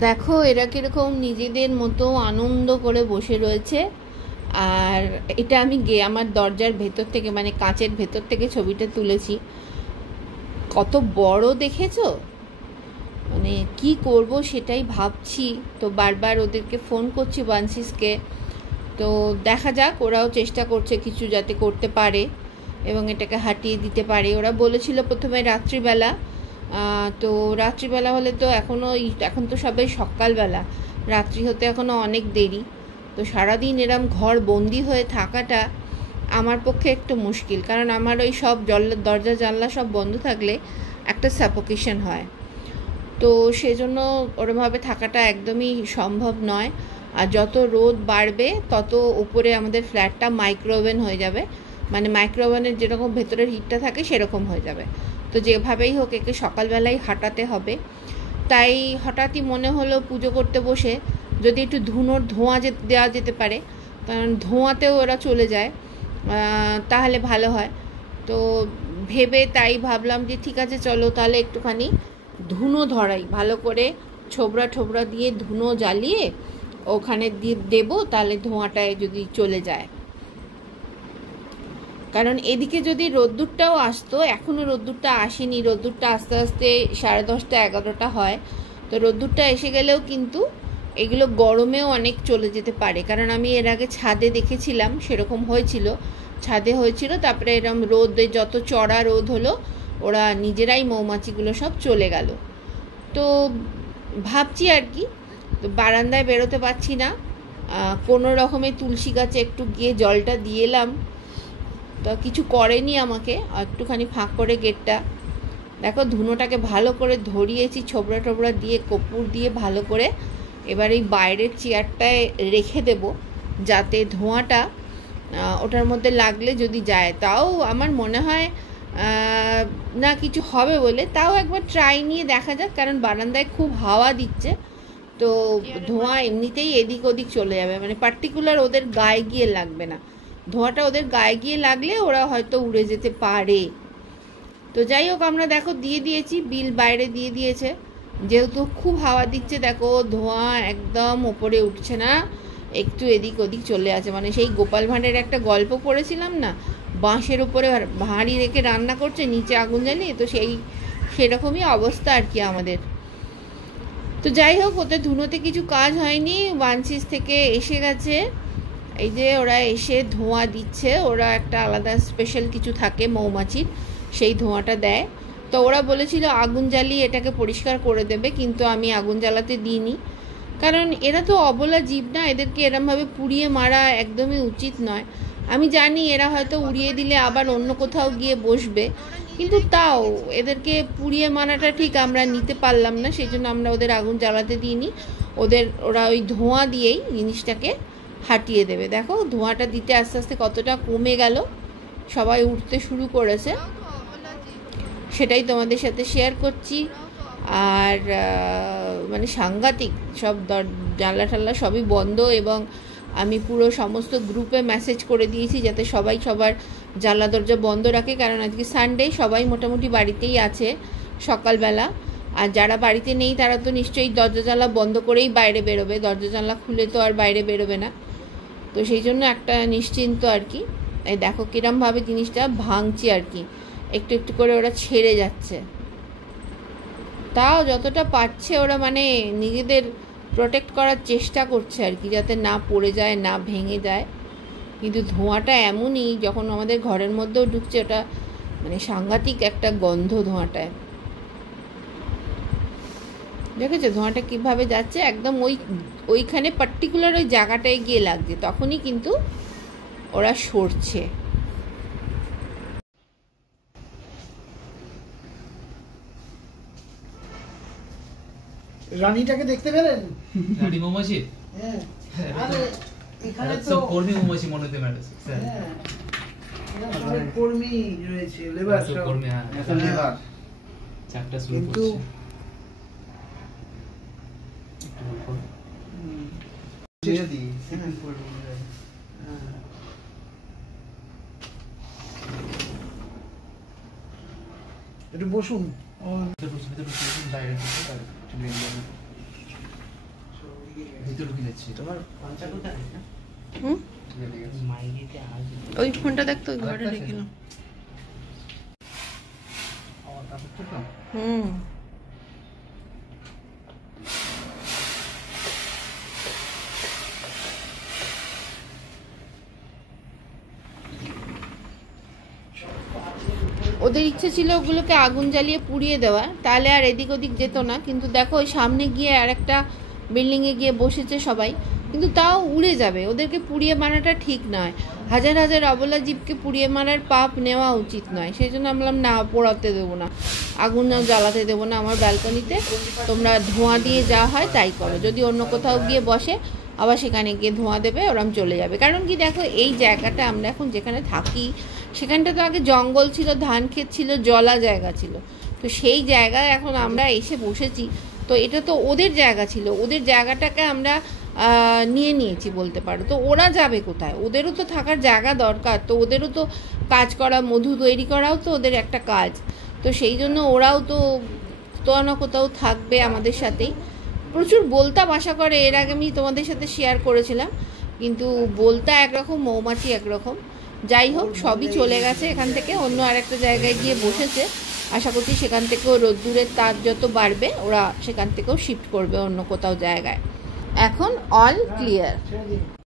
দেখো এরা কিরকম নিজেদের মতো আনন্দ করে বসে রয়েছে। আর এটা আমি আমার দরজার ভেতর থেকে, মানে কাঁচের ভেতর থেকে ছবিটা তুলেছি। কত বড় দেখেছো? মানে কি করব সেটাই ভাবছি। তো বারবার ওদেরকে ফোন করছি, বানসিসকে। তো দেখা যাক, ওরাও চেষ্টা করছে কিছু যাতে করতে পারে এবং এটাকে হাঁটিয়ে দিতে পারে। ওরা বলেছিল প্রথমে রাত্রিবেলা, তো রাত্রিবেলা হলে তো এখন তো সবাই সকালবেলা, রাত্রি হতে এখনও অনেক দেরি। তো সারাদিন এরম ঘর বন্দি হয়ে থাকাটা আমার পক্ষে একটু মুশকিল, কারণ আমার ওই সব দরজা জানলা সব বন্ধ থাকলে একটা সাফোকেশন হয়। তো সেজন্য ওরমভাবে থাকাটা একদমই সম্ভব নয়। আর যত রোদ বাড়বে তত উপরে আমাদের ফ্ল্যাটটা মাইক্রোওভেন হয়ে যাবে, মানে মাইক্রোওভেনের যেরকম ভেতরের হিটটা থাকে সেরকম হয়ে যাবে। তো যেভাবেই হোক একে সকালবেলায় হাঁটাতে হবে। তাই হঠাৎই মনে হলো পুজো করতে বসে যদি একটু ধোঁয়া দেওয়া যেতে পারে, কারণ ধোঁয়াতেও ওরা চলে যায়, তাহলে ভালো হয়। তো ভেবে তাই ভাবলাম যে ঠিক আছে চলো তাহলে একটুখানি ধুনো ধরাই, ভালো করে ছোবড়া দিয়ে ধুনো জ্বালিয়ে ওখানে দিয়ে দেবো, তাহলে ধোঁয়াটায় যদি চলে যায়। কারণ এদিকে যদি রোদ্দুরটাও আসতো, এখনও রোদ্দুরটা আসেনি, রোদ্দুরটা আস্তে আস্তে 10:30 11টা হয়। তো রোদ্দুরটা এসে গেলেও কিন্তু এগুলো গরমেও অনেক চলে যেতে পারে, কারণ আমি এর আগে ছাদে দেখেছিলাম সেরকম হয়েছিল। ছাদে হয়েছিল, তারপরে এরকম রোদে যত চড়া রোদ হলো ওরা নিজেরাই মৌমাছিগুলো সব চলে গেল। তো ভাবছি আর কি। তো বারান্দায় বেরোতে পারছি না, কোনো রকমে তুলসী গাছে একটু গিয়ে জলটা দিয়ে এলাম। তা কিছু করেনি আমাকে, একটুখানি ফাঁক করে গেটটা। দেখো ধুনোটাকে ভালো করে ধরিয়েছি ছোবড়া দিয়ে, কর্পূর দিয়ে ভালো করে। এবার এই বাইরের চেয়ারটায় রেখে দেব, যাতে ধোঁয়াটা ওটার মধ্যে লাগলে যদি যায়, তাও আমার মনে হয় না কিছু হবে বলে। তাও একবার ট্রাই নিয়ে দেখা যাক, কারণ বারান্দায় খুব হাওয়া দিচ্ছে, তো ধোঁয়া এমনিতেই এদিক ওদিক চলে যাবে, মানে পার্টিকুলার ওদের গায়ে গিয়ে লাগবে না। ধোঁয়াটা ওদের গায়ে গিয়ে লাগলে ওরা হয়তো উড়ে যেতে পারে। তো যাই হোক, আমরা দেখো দিয়ে দিয়েছি, বিল বাইরে দিয়ে দিয়েছে, যেহেতু খুব হাওয়া দিচ্ছে। দেখো ধোঁয়া একদম ওপরে উঠছে না, একটু এদিক ওদিক চলে আছে। মানে সেই গোপাল ভাঁড়ের একটা গল্প পড়েছিলাম না, বাঁশের উপরে হাঁড়ি রেখে রান্না করছে, নিচে আগুন জ্বালিয়ে, তো সেরকমই অবস্থা আর কি আমাদের। তো যাই হোক, ওতে ধুনোতে কিছু কাজ হয়নি। বানসিস থেকে এসে গেছে, এই যে ওরা এসে ধোঁয়া দিচ্ছে। ওরা একটা আলাদা স্পেশাল কিছু থাকে মৌমাছির, সেই ধোঁয়াটা দেয়। তো ওরা বলেছিল আগুন জ্বালিয়ে এটাকে পরিষ্কার করে দেবে, কিন্তু আমি আগুন জ্বালাতে দিইনি, কারণ এরা তো অবলা জীব না, এদেরকে এরমভাবে পুড়িয়ে মারা একদমই উচিত নয়। আমি জানি এরা হয়তো উড়িয়ে দিলে আবার অন্য কোথাও গিয়ে বসবে, কিন্তু তাও এদেরকে পুড়িয়ে মারাটা ঠিক আমরা নিতে পারলাম না, সেই জন্য আমরা ওদের আগুন জ্বালাতে দিইনি। ওরা ওই ধোঁয়া দিয়েই জিনিসটাকে হাঁটিয়ে দেবে। দেখো ধোঁয়াটা দিতে আস্তে আস্তে কতটা কমে গেল, সবাই উঠতে শুরু করেছে, সেটাই তোমাদের সাথে শেয়ার করছি। আর মানে সাংঘাতিক সব জানলা টানলা সবই বন্ধ, এবং আমি পুরো সমস্ত গ্রুপে মেসেজ করে দিয়েছি যাতে সবাই সবার জানলা দরজা বন্ধ রাখে, কারণ আজকে সানডে, সবাই মোটামুটি বাড়িতেই আছে সকালবেলা। আর যারা বাড়িতে নেই তারা তো নিশ্চয়ই দরজা জানলা বন্ধ করেই বাইরে বেরোবে, দরজা জানলা খুলে তো আর বাইরে বেরোবে না। তো সেই জন্য একটা নিশ্চিন্ত আর কি। এই দেখো কিরমভাবে জিনিসটা ভাঙছি আর কি, একটু একটু করে ওরা ছেড়ে যাচ্ছে। তাও যতটা পারছে ওরা মানে নিজেদের প্রোটেক্ট করার চেষ্টা করছে আর কি, যাতে না পড়ে যায়, না ভেঙে যায়। কিন্তু ধোঁয়াটা এমনই, যখন আমাদের ঘরের মধ্যেও ঢুকছে, ওটা মানে সাংঘাতিক একটা গন্ধ ধোঁয়াটায়। দেখেছো ধোঁয়াটা কীভাবে যাচ্ছে, একদম ওইখানে পার্টিকুলার ওই জায়গাটায় গিয়ে লাগছে, তখনই কিন্তু ওরা সরছে। রানীটাকে দেখতে পেলেন? রানী মৌমাছি? হ্যাঁ, আরে এখানে তো কর্মী মৌমাছি মনে হতে পারে স্যার। হ্যাঁ, এখানে কর্মী রয়েছে, লেবার সব কর্মী, হ্যাঁ এখন লেবার চারটা শুরু কিন্তু ছেড়ে দিই একটু বসুন। বাইরে দিচ্ছি। তোমার পাঞ্চা কোথায় না? হুম জ্বলে গেছে। মাইকেতে আওয়াজ হচ্ছে। ওই ফোনটা দেখতো ওই ঘরে রেখেলাম। আমার কাপড়টা তো? হুম ওদের ইচ্ছে ছিল ওগুলোকে আগুন জ্বালিয়ে পুড়িয়ে দেওয়া, তাহলে আর এদিক ওদিক যেত না। কিন্তু দেখো ওই সামনে গিয়ে আর একটা বিল্ডিংয়ে গিয়ে বসেছে সবাই, কিন্তু তাও উড়ে যাবে। ওদেরকে পুড়িয়ে মারাটা ঠিক নয়। হাজার হাজার অবলা জীবকে পুড়িয়ে মারার পাপ নেওয়া উচিত নয়। সেই জন্য আমি বললাম না, পোড়াতে দেবো না, আগুন জ্বালাতে দেবো না আমার ব্যালকনিতে। তোমরা ধোঁয়া দিয়ে যা হয় তাই করো। যদি অন্য কোথাও গিয়ে বসে আবার সেখানে গিয়ে ধোঁয়া দেবে, ওরম চলে যাবে। কারণ কি দেখো, এই জায়গাটা আমরা এখন যেখানে থাকি সেখানটা তো আগে জঙ্গল ছিল, ধান ক্ষেত ছিল, জলা জায়গা ছিল। তো সেই জায়গায় এখন আমরা এসে বসেছি, তো এটা তো ওদের জায়গা ছিল, ওদের জায়গাটাকে আমরা নিয়ে নিয়েছি বলতে পারো। তো ওরা যাবে কোথায়? ওদেরও তো থাকার জায়গা দরকার, তো ওদেরও তো কাজ করা, মধু তৈরি করাও তো ওদের একটা কাজ। তো সেই জন্য ওরাও তো কোথাও না কোথাও থাকবে আমাদের সাথেই। প্রচুর বলতা বাসা করে, এর আগে আমি তোমাদের সাথে শেয়ার করেছিলাম। কিন্তু বলতা একরকম, মৌমাছি একরকম। যাই হোক, সবই চলে গেছে এখান থেকে, অন্য আরেকটা জায়গায় গিয়ে বসেছে। আশা করছি সেখান থেকেও রোদ্দুরের তাপ যত বাড়বে ওরা সেখান থেকেও শিফট করবে অন্য কোথাও জায়গায়। এখন অল ক্লিয়ার। ছেড়ে দিন।